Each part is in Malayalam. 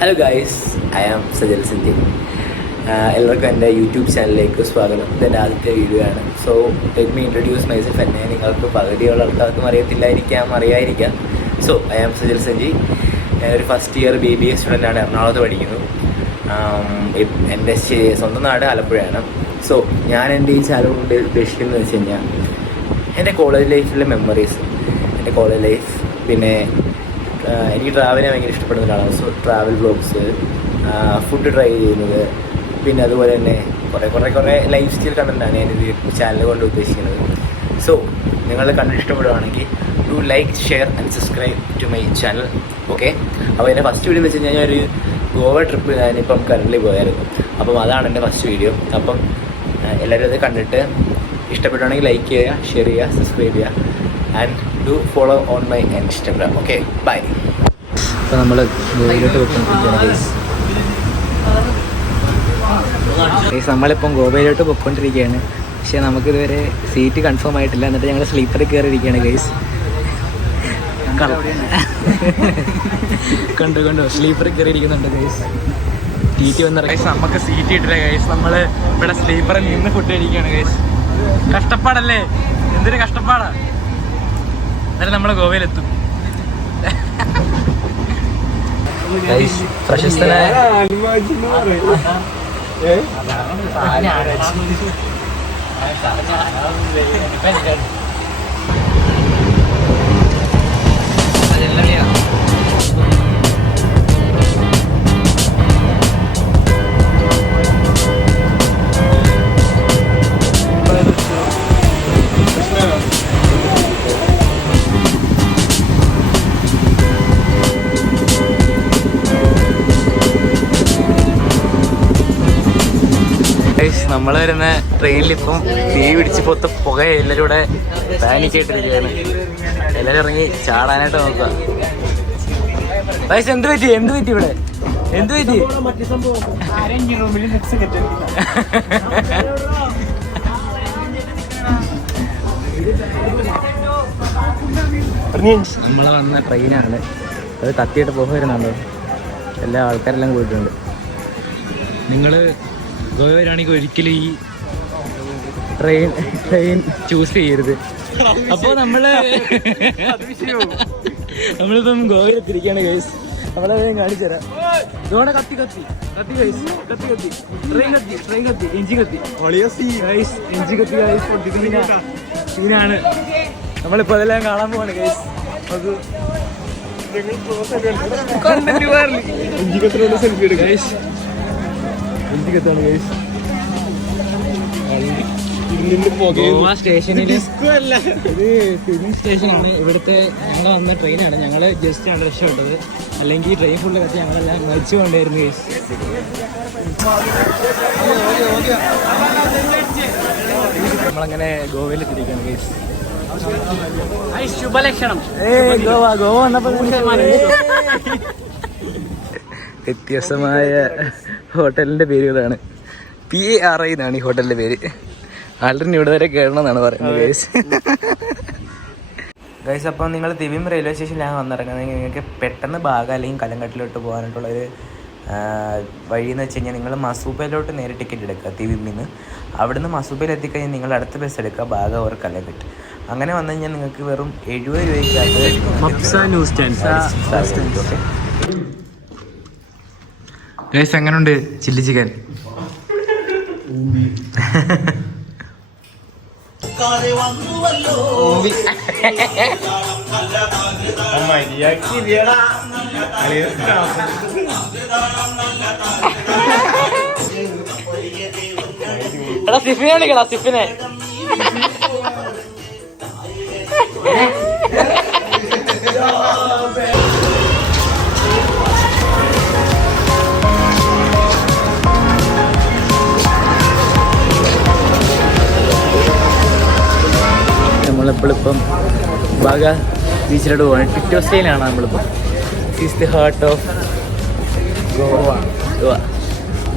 Hello guys, I am Sajal Sindhi. എല്ലാവർക്കും എൻ്റെ യൂട്യൂബ് ചാനലിലേക്ക് സ്വാഗതം. ഇതെൻ്റെ ആദ്യത്തെ വീഡിയോ ആണ്. So let me introduce myself. എന്നെ നിങ്ങൾക്ക് പകുതിയുള്ള ആൾക്കാർക്കും അറിയായിരിക്കാം. So I am Sajal Sanji. ഞാനൊരു ഫസ്റ്റ് ഇയർ BBA സ്റ്റുഡൻ്റാണ്, എറണാകുളത്ത് പഠിക്കുന്നു. എൻ്റെ സ്വന്തം നാട് ആലപ്പുഴയാണ്. സോ ഞാൻ എൻ്റെ ഈ ചാനൽ കൊണ്ട് ഉദ്ദേശിക്കുന്നത് വെച്ച് കഴിഞ്ഞാൽ എൻ്റെ കോളേജ് ലൈഫിലെ മെമ്മറീസ്, എൻ്റെ കോളേജ് ലൈഫ്, പിന്നെ എനിക്ക് ട്രാവലിനെ ഭയങ്കര ഇഷ്ടപ്പെടുന്ന ഒരാളാണ്. So travel vlogs, food try ചെയ്യുന്നത്, പിന്നെ അതുപോലെ തന്നെ കുറേ ലൈഫ് സ്റ്റൈൽ കണ്ടൻ്റാണ് ഞാനിത് ചാനൽ കൊണ്ട് ഉദ്ദേശിക്കുന്നത്. സോ നിങ്ങൾ കണ്ടിട്ട് ഇഷ്ടപ്പെടുകയാണെങ്കിൽ do like, share and subscribe to my channel. Okay. അപ്പോൾ എൻ്റെ ഫസ്റ്റ് വീഡിയോ എന്ന് വെച്ച് കഴിഞ്ഞാൽ ഒരു ഗോവ ട്രിപ്പ് ഞാനിപ്പം കറൻ്റ് പോയായിരുന്നു. അപ്പം അതാണ് എൻ്റെ ഫസ്റ്റ് വീഡിയോ. അപ്പം എല്ലാവരും അത് കണ്ടിട്ട് ഇഷ്ടപ്പെടുകയാണെങ്കിൽ ലൈക്ക് ചെയ്യുക, ഷെയർ ചെയ്യുക, സബ്സ്ക്രൈബ് ചെയ്യുക and do follow on my Instagram. Okay, bye. അപ്പോൾ നമ്മൾ ഗോവയിലോട്ട് പോയിക്കൊണ്ടിരിക്കുകയാണ് ഗൈസ്. നമ്മളിപ്പം ഗോവയിലോട്ട് പോയിക്കൊണ്ടിരിക്കുകയാണ്. പക്ഷേ നമുക്കിതുവരെ സീറ്റ് കൺഫേം ആയിട്ടില്ല. എന്നിട്ട് ഞങ്ങൾ സ്ലീപ്പറിൽ കയറിയിരിക്കുകയാണ് ഗൈസ്. കണ്ടോ സ്ലീപ്പറിൽ കയറിയിരിക്കുന്നുണ്ട് ഗൈസ്. സീറ്റ് വന്നിറങ്ങി ഗൈസ്. നമുക്ക് സീറ്റ് കിട്ടില്ല ഗൈസ്. നമ്മൾ ഇവിടെ സ്ലീപ്പറിൽ നിന്ന് ഫുഡ് കഴിക്കുകയാണ് ഗൈസ്. കഷ്ടപ്പാടല്ലേ, എന്തൊരു കഷ്ടപ്പാടാ. എന്നാലും നമ്മൾ ഗോവയിലെത്തും. പ്രശസ്തനായ നമ്മൾ വരുന്ന ട്രെയിനിലിപ്പം തീ പിടിച്ച് പൊത്ത് പുക, എല്ലാവരും ഇവിടെ പാനിക്കായിട്ടിരിക്കുകയാണ്. എല്ലാവരും ഇറങ്ങി ചാടാനായിട്ട് നോക്കുക. വയസ്സ് എന്ത് പറ്റി ഇവിടെ എന്ത് പറ്റി? നമ്മൾ വന്ന ട്രെയിനാണ്. അത് കത്തിയിട്ട് പുക വരുന്നുണ്ടോ? എല്ലാ ആൾക്കാരെല്ലാം പോയിട്ടുണ്ട്. നിങ്ങൾ ഗോവ വരാണെങ്കിൽ ഒരിക്കലും ഈ ട്രെയിൻ ചൂസ് ചെയ്യരുത്. അപ്പോൾ നമ്മളിപ്പം ഗോവയിലെത്തിരിക്കുകയാണ് ഗൈസ്. നമ്മളെ കാണിച്ചു തരാം. ഇതോടെ കത്തി ഗൈസ്. ട്രെയിൻ കത്തി എഞ്ചി കത്തി ഗൈസ്. ഇതിനാണ് നമ്മളിപ്പോൾ അതെല്ലാം കാണാൻ പോവാണ് ഗൈസ്. അത് ഗോവ സ്റ്റേഷനിൽ ഇത് ഫിലിം സ്റ്റേഷനാണ്. ഇവിടുത്തെ ഞങ്ങൾ വന്ന ട്രെയിനാണ്. ഞങ്ങൾ ജസ്റ്റ് ആണ് രക്ഷപ്പെട്ടത്. അല്ലെങ്കിൽ ഈ ട്രെയിൻ ഫുള്ള് കത്തി ഞങ്ങളെല്ലാം മരിച്ചു കൊണ്ടായിരുന്നു ഗൈസ്. നമ്മളങ്ങനെ ഗോവയിലെത്തിരിക്കുകയാണ് ഗൈസ്. ശുഭലക്ഷണം. ഗോവ വന്നപ്പോൾ വ്യത്യസ്തമായ ഹോട്ടലിൻ്റെ പേരുകളാണ്. PARI എന്നാണ് ഈ ഹോട്ടലിൻ്റെ പേര്. ആൾറെഡി ഇവിടെ വരെ കയറണമെന്നാണ് പറയുന്നത് ഗൈസ്. അപ്പം നിങ്ങൾ തിവിം റെയിൽവേ സ്റ്റേഷനിലാണ് വന്നിറങ്ങുന്നത്. നിങ്ങൾക്ക് പെട്ടെന്ന് ബാഗ അല്ലെങ്കിൽ കലങ്കട്ടിലോട്ട് പോകാനായിട്ടുള്ളൊരു വഴിയെന്ന് വെച്ച് കഴിഞ്ഞാൽ നിങ്ങൾ മസൂബയിലോട്ട് നേരെ ടിക്കറ്റ് എടുക്കുക തിവിമിൽ നിന്ന്. അവിടുന്ന് മസൂബയിൽ എത്തിക്കഴിഞ്ഞാൽ നിങ്ങൾ അടുത്ത ബസ് എടുക്കുക, ബാഗ ഓർ കലങ്കട്ട്. അങ്ങനെ വന്നു കഴിഞ്ഞാൽ നിങ്ങൾക്ക് വെറും 70 രൂപയ്ക്കകത്ത്. ഗൈസ്, എങ്ങനെയുണ്ട് ചില്ലി ചിക്കൻ? സിഫിനെ വിളിക്കടാ, സിഫിനെ. നമ്മളിപ്പോഴിപ്പം ബാഗ ബീച്ചിലോട്ട് പോവാണ്. ടിറ്റോ സ്റ്റൈലാണ് നമ്മളിപ്പോൾ. Is the heart of Goa.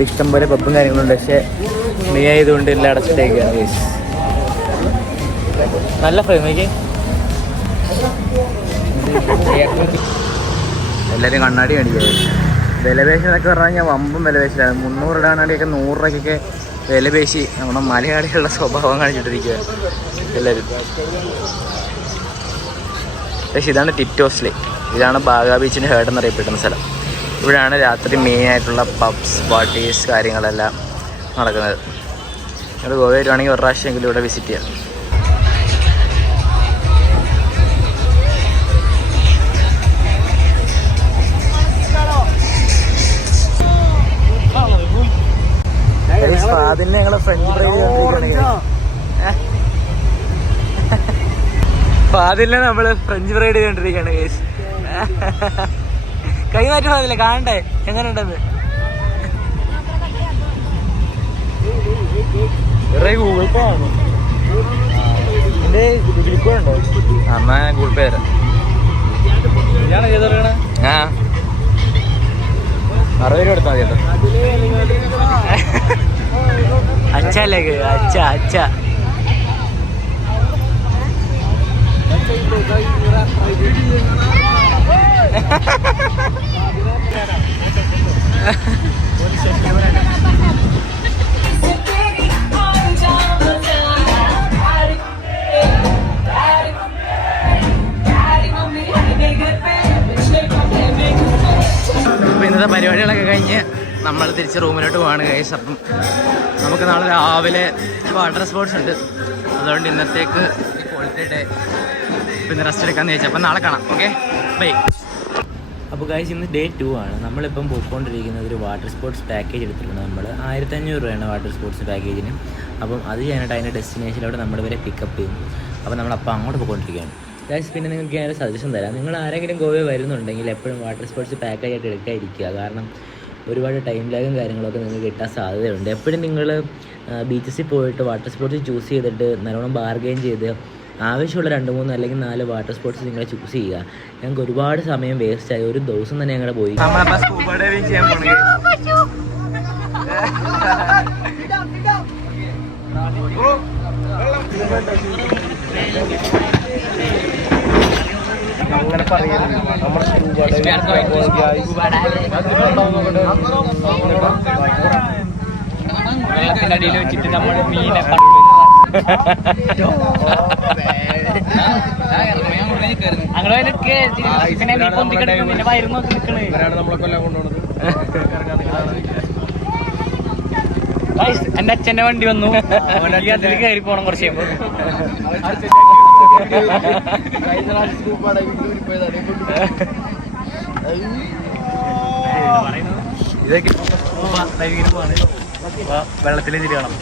ഇഷ്ടം പോലെ പബ്ബും കാര്യങ്ങളുണ്ട്. പക്ഷേ മെയ് ആയതുകൊണ്ട് എല്ലാം അടച്ചിട്ടേക്കാണ് ഗൈസ്. നല്ല ഫ്രെയിമേക്ക് എല്ലാവരും കണ്ണാടി കാണിക്കുക. വിലപേശി എന്നൊക്കെ പറഞ്ഞു കഴിഞ്ഞാൽ വമ്പും വിലപേശിലാണ്. 300 ഇടാനാടിയൊക്കെ 100 രൂപയ്ക്കൊക്കെ വിലപേശി നമ്മുടെ മലയാളികളുടെ സ്വഭാവം കാണിച്ചിട്ടിരിക്കുക എല്ലാവരും. പക്ഷേ ഇതാണ് ടിറ്റോസ്ലേ, ഇതാണ് ബാഗ ബീച്ചിൻ്റെ ഹേർഡ് എന്നറിയപ്പെടുന്ന സ്ഥലം. ഇവിടെയാണ് രാത്രി മെയിനായിട്ടുള്ള പബ്സ്, പാർട്ടീസ് കാര്യങ്ങളെല്ലാം നടക്കുന്നത്. നിങ്ങൾ ഗോവ വരുവാണെങ്കിൽ ഒരു പ്രാവശ്യമെങ്കിലും ഇവിടെ വിസിറ്റ് ചെയ്യാം. അതിന് ഞങ്ങൾ ഫ്രഞ്ച് ഫ്രൈസ് അതില്ല നമ്മള് ഫ്രഞ്ച് ഫ്രൈഡ് ചെയ്തോണ്ടിരിക്കുകയാണ് ഗൈസ്. കൈമാറ്റം അതില്ല, കാണണ്ടേ എങ്ങനെ ഉണ്ടെന്ന്. ഗൂഗിൾ പേ ആണ് എന്റെ ഗൂഗിൾ പേ ഉണ്ടോ? എന്നാ ഗൂഗിൾ പേ തരാം. ആ 60 രൂപ എടുത്താൽ മതി കേട്ടോ. അച്ഛലേക്ക് അച്ഛ അച്ഛ അപ്പോൾ ഇന്നത്തെ പരിപാടികളൊക്കെ കഴിഞ്ഞ് നമ്മൾ തിരിച്ച് റൂമിലോട്ട് പോവാണ് ഗൈസ്. അപ്പം നമുക്ക് നാളെ രാവിലെ വാട്ടർ സ്പോർട്സ് ഉണ്ട്, അതുകൊണ്ട് ഇന്നത്തേക്ക് ക്വാളിറ്റി ഡേ പിന്നെ റെസ്റ്റ് എടുക്കാമെന്ന് ചോദിച്ചാൽ. അപ്പം നാളെ കാണാം. Okay bye. അപ്പോൾ ഗൈസ് ഇന്ന് ഡേ 2 ആണ്. നമ്മളിപ്പം പോയിക്കൊണ്ടിരിക്കുന്നത് ഒരു വാട്ടർ സ്പോർട്സ് പാക്കേജ് എടുത്തിട്ടുണ്ട്. നമ്മൾ 1500 രൂപയാണ് വാട്ടർ സ്പോർട്സ് പാക്കേജിന്. അപ്പം അത് ചെയ്യാനായിട്ട് അതിൻ്റെ ഡെസ്റ്റിനേഷനിലൂടെ നമ്മൾ ഇവരെ പിക്കപ്പ് ചെയ്യും. അപ്പോൾ നമ്മളപ്പോൾ അങ്ങോട്ട് പോയിക്കൊണ്ടിരിക്കുകയാണ് ഗൈസ്. പിന്നെ നിങ്ങൾക്ക് ഞാനൊരു സജഷൻ തരാം. നിങ്ങൾ ആരെങ്കിലും ഗോവയിൽ വരുന്നുണ്ടെങ്കിൽ എപ്പോഴും വാട്ടർ സ്പോർട്സ് പാക്കേജായിട്ട് എടുക്കാതിരിക്കുക. കാരണം ഒരുപാട് ടൈം ലാഗും കാര്യങ്ങളൊക്കെ നിങ്ങൾക്ക് കിട്ടാൻ സാധ്യതയുണ്ട്. എപ്പോഴും നിങ്ങൾ ബീച്ചസിൽ പോയിട്ട് വാട്ടർ സ്പോർട്സ് ചൂസ് ചെയ്തിട്ട് നല്ലോണം ബാർഗെയിൻ ചെയ്ത് ആവശ്യമുള്ള 2-3 അല്ലെങ്കിൽ 4 വാട്ടർ സ്പോർട്സ് നിങ്ങൾ ചൂസ് ചെയ്യുക. ഞങ്ങൾക്ക് ഒരുപാട് സമയം വേസ്റ്റായി. ഒരു ദിവസം തന്നെ ഞങ്ങൾ പോയി. അങ്ങനെ പറയുന്നത് വെള്ളത്തിനടിയിൽ വെച്ചിട്ട് നമ്മൾ മീനെ അങ്ങനെ പിന്നെ വയറ് നോക്കി നിൽക്കണേ. എന്റെ അച്ഛന്റെ വണ്ടി വന്നു, അതിൽ കയറി പോണം കുറച്ച് കഴിയുമ്പോ. ഇതൊക്കെ വെള്ളത്തിൽ തിരിയണം.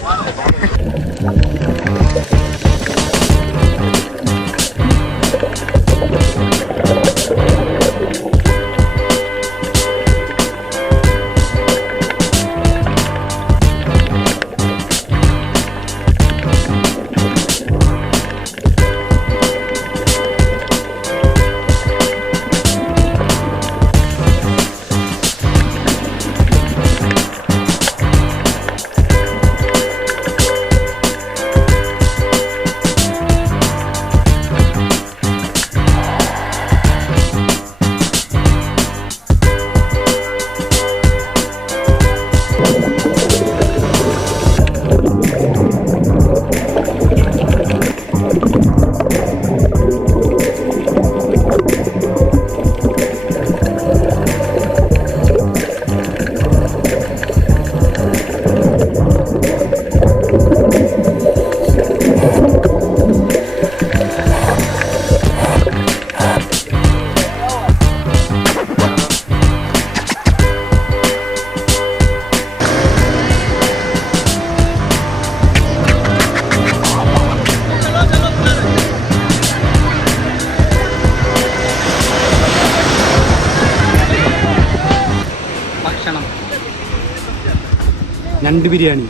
ഞണ്ട് ബിരിയാണി.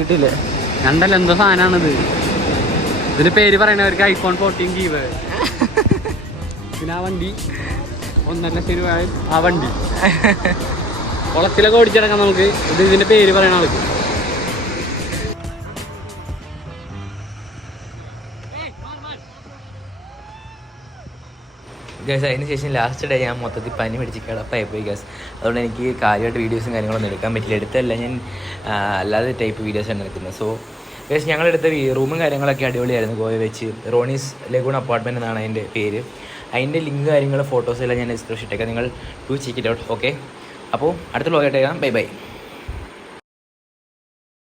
കിട്ടില്ലേ? ഞണ്ടല്ല, എന്തോ സാധനമാണിത്. ഇതിന്റെ പേര് പറയണവർക്ക് ഐഫോൺ 14 ഗീവ്. പിന്നെ ആ വണ്ടി 1.5 ലക്ഷം രൂപ. ആ വണ്ടി കുളത്തിലൊക്കെ ഓടിച്ചിടക്കാം നമുക്ക്. ഇതിന്റെ പേര് പറയണ ആൾക്ക്. ഗൈസ് അതിന് ശേഷം ലാസ്റ്റ് ഡേ ഞാൻ മൊത്തത്തിൽ പനി പിടിച്ച് കിടപ്പായി പോയി ഗൈസ്. അതുകൊണ്ട് എനിക്ക് കാര്യമായിട്ട് വീഡിയോസും കാര്യങ്ങളൊന്നും എടുക്കാൻ പറ്റില്ല. എടുത്തല്ല ഞാൻ അല്ലാതെ ടൈപ്പ് വീഡിയോസാണ് എടുക്കുന്നത്. സോ ഗൈസ് ഞങ്ങളെടുത്ത റൂമും കാര്യങ്ങളൊക്കെ അടിപൊളിയായിരുന്നു ഗോവ വെച്ച്. റോണീസ് ലഗൂൺ അപ്പാർട്ട്മെൻറ്റ് എന്നാണ് അതിൻ്റെ പേര്. അതിൻ്റെ ലിങ്ക് കാര്യങ്ങൾ ഫോട്ടോസ് എല്ലാം ഞാൻ ഡിസ്ക്രിപ്ഷൻ ഇട്ടേക്കാം. നിങ്ങൾ ചെക്ക് ഇറ്റ് ഔട്ട്. ഓക്കെ, അപ്പോൾ അടുത്ത വ്ളോഗായിട്ട് ബൈ ബൈ.